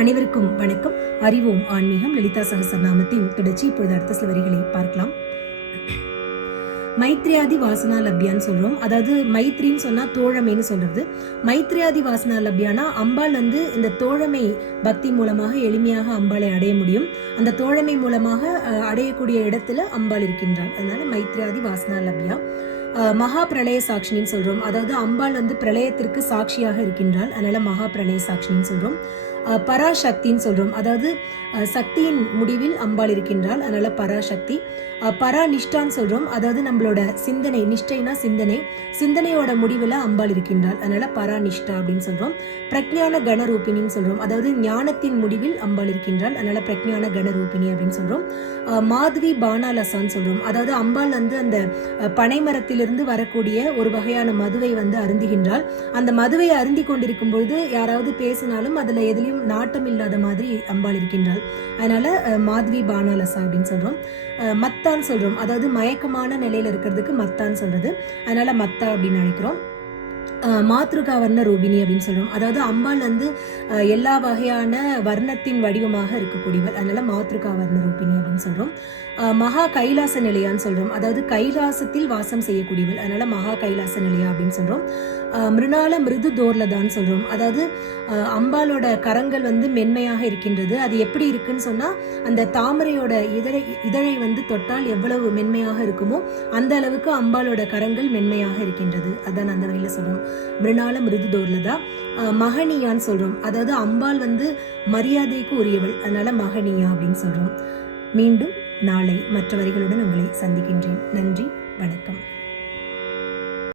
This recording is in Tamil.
அனைவருக்கும் வணக்கம். அறிவோம் ஆன்மீகம். லலிதா சகஸ்ரநாமத்தின் தொடர்ச்சி. இப்பொழுது அடுத்த சில வரிகளை பார்க்கலாம். மைத்ரியாதி வாசனா லப்யான்னு சொல்றோம். அதாவது மைத்ரின்னு சொன்னா தோழமைன்னு சொல்றது. மைத்ரியாதி வாசனா லப்யானா அம்பாள் இந்த தோழமை பக்தி மூலமாக எளிமையாக அம்பாளை அடைய முடியும். அந்த தோழமை மூலமாக அடையக்கூடிய இடத்துல அம்பாள் இருக்கின்றாள். அதனால மைத்ரியாதி வாசனா லப்யா. மகா பிரளய சாட்சினின்னு சொல்றோம். அதாவது அம்பாள் பிரளயத்திற்கு சாட்சியாக இருக்கின்றாள். அதனால மகா பிரளய சாட்சினின்னு சொல்றோம். பராசக்தின்னு சொல்றோம். அதாவது சக்தியின் முடிவில் அம்பாள் இருக்கின்றாள். அதனால பராசக்தி. பராநிஷ்டான்னு சொல்றோம். அதாவது நம்மளோட சிந்தனை, நிஷ்டைனா சிந்தனை, சிந்தனையோட முடிவுல அம்பாள் இருக்கின்றாள். அதனால பராநிஷ்டா அப்படின்னு சொல்றோம். பிரக்ஞான கணரூபிணின்னு சொல்றோம். அதாவது ஞானத்தின் முடிவில் அம்பாள் இருக்கின்றாள். அதனால பிரக்ஞான கணரூபிணி அப்படின்னு சொல்றோம். மாதவி பானாலசான்னு சொல்றோம். அதாவது அம்பாள் அந்த பனைமரத்திலிருந்து வரக்கூடிய ஒரு வகையான மதுவை அருந்துகின்றாள். அந்த மதுவை அருந்தி கொண்டிருக்கும் பொழுது யாராவது பேசினாலும் அதுல எதுலயும் நாட்டம் இல்லாத மாதிரி அம்பாள் இருக்கின்றாள். அதனால மாதவி பானாலசா அப்படின்னு சொல்றோம். மத்தான் சொல்றோம். அதாவது மயக்கமான நிலையில இருக்கிறதுக்கு மத்தான் சொல்றது. அதனால மத்தா அப்படின்னு அழைக்கிறோம். மாத்ருகா வர்ண ரூபிணி அப்படின்னு சொல்றோம். அதாவது அம்பாள் எல்லா வகையான வர்ணத்தின் வடிவமாக இருக்கக்கூடியவள். அதனால மாத்ருகா வர்ண ரூபிணி அப்படின்னு சொல்றோம். மகா கைலாச நிலையான்னு சொல்றோம். அதாவது கைலாசத்தில் வாசம் செய்யக்கூடியவள். அதனால மகா கைலாச நிலையா அப்படின்னு சொல்றோம். மிருணால மிருது தோர்லதான்னு சொல்றோம். அதாவது அம்பாளோட கரங்கள் மென்மையாக இருக்கின்றது. அது எப்படி இருக்குன்னு சொன்னா அந்த தாமரையோட இதழை தொட்டால் எவ்வளவு மென்மையாக இருக்குமோ அந்த அளவுக்கு அம்பாளோட கரங்கள் மென்மையாக இருக்கின்றது. அதான் அந்த வகையில சொல்றோம். மிருணால மிருது தோர்லதா. மகனியான்னு சொல்றோம். அதாவது அம்பாள் மரியாதைக்கு உரியவள். அதனால மகனியா அப்படின்னு சொல்றோம். மீண்டும் நாளை மற்ற வரிகளுடன் உங்களை சந்திக்கின்றேன். நன்றி, வணக்கம்.